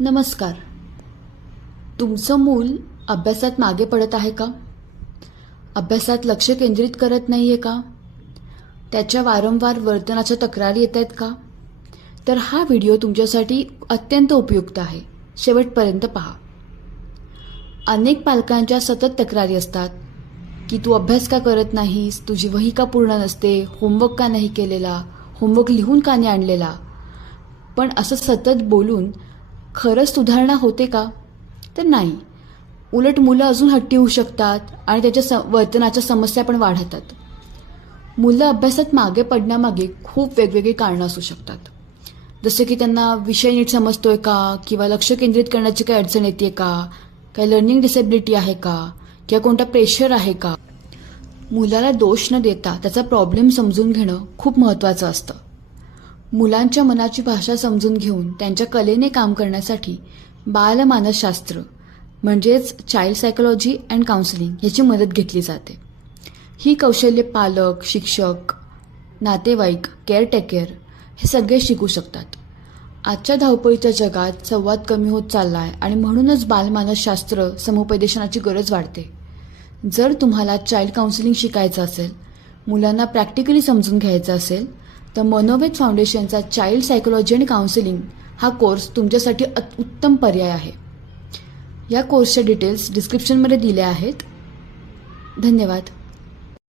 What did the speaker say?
नमस्कार. तुमचं मूल अभ्यासात मागे पडत आहे का? अभ्यासात लक्ष केंद्रित करत नाहीये का? त्याच्या वारंवार वर्तनाच्या तक्रारी येत आहेत का? तर हा व्हिडिओ तुमच्यासाठी अत्यंत उपयुक्त आहे. शेवटपर्यंत पहा. अनेक पालकांच्या सतत तक्रारी असतात की तू अभ्यास का करत नाहीस, तुझी वही का पूर्ण नसते, होमवर्क का नाही केलेला, होमवर्क लिहून का नाही आणलेला. पण असं सतत बोलून खरंच सुधारणा होते का? तर नाही. उलट मुलं अजून हट्टी होऊ शकतात आणि त्याच्या वर्तनाच्या समस्या पण वाढतात. मुलं अभ्यासात मागे पडण्यामागे खूप वेगवेगळी कारणं असू शकतात. जसे की त्यांना विषय नीट समजतोय का, किंवा लक्ष केंद्रित करण्याची काही अडचण येते का, काही लर्निंग डिसेबिलिटी आहे का, किंवा कोणता प्रेशर आहे का. मुलाला दोष न देता त्याचा प्रॉब्लेम समजून घेणं खूप महत्त्वाचं असतं. मुलांच्या मनाची भाषा समजून घेऊन त्यांच्या कलेने काम करण्यासाठी बालमानसशास्त्र म्हणजेच चाइल्ड सायकोलॉजी अँड काउन्सिलिंग ह्याची मदत घेतली जाते. ही कौशल्ये पालक, शिक्षक, नातेवाईक, केअरटेकर हे सगळे शिकू शकतात. आजच्या धावपळीच्या जगात संवाद कमी होत चालला आहे आणि म्हणूनच बालमानसशास्त्र समुपदेशनाची गरज वाढते. जर तुम्हाला चाइल्ड काउन्सिलिंग शिकायचं असेल, मुलांना प्रॅक्टिकली समजून घ्यायचं असेल, तर मनोवेद फाउंडेशनचा चाइल्ड सायकोलॉजी आणि काउन्सिलिंग हा कोर्स तुमच्यासाठी उत्तम पर्याय आहे. या कोर्सच्या डिटेल्स डिस्क्रिप्शनमध्ये दिल्या आहेत. धन्यवाद.